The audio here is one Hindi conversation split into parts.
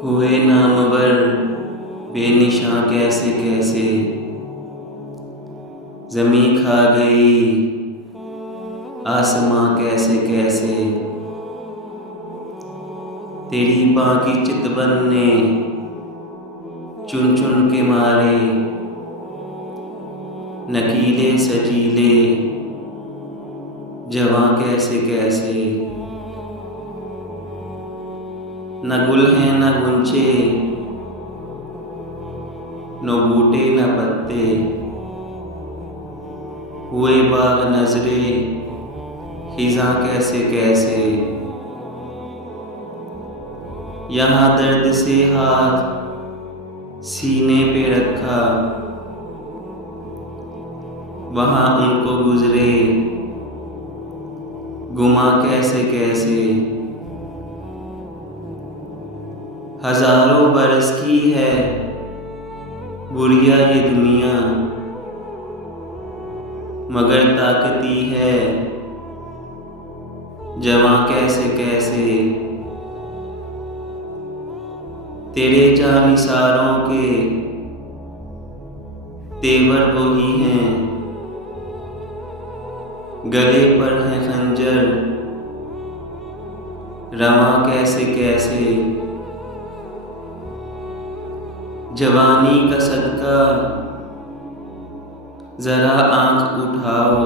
हुए नामवर बेनिशां कैसे कैसे, ज़मीं खा गई आसमां कैसे कैसे। तेरी बाकी चितवन ने चुन चुन के मारे, नकीले सजीले जवां कैसे कैसे। न गुल हैं न गुंचे, न बूटे न पत्ते, हुए बाग नजरे खिज़ां कैसे कैसे। यहाँ दर्द से हाथ सीने पे रखा, वहाँ उनको गुजरे गुमा कैसे कैसे। हजारों बरस की है बुढ़िया ये दुनिया, मगर ताकती है जवां कैसे कैसे। तेरे जानिसारों के तेवर वही हैं, गले पर है खंजर रवां कैसे कैसे। जवानी का सदका जरा आंख उठाओ,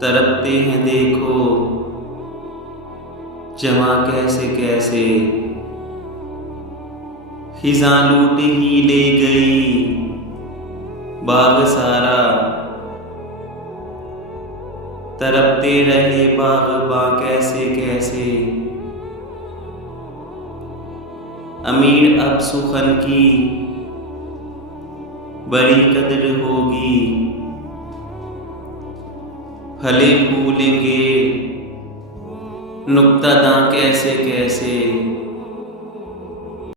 तरपते हैं देखो जवां कैसे कैसे। खिज़ां लूट ही ले गई बाग सारा, तरपते रहे बाग़बां कैसे कैसे। अमीर अब सुखन की बड़ी कदर होगी, फले फूलेंगे नुक्तादां कैसे कैसे।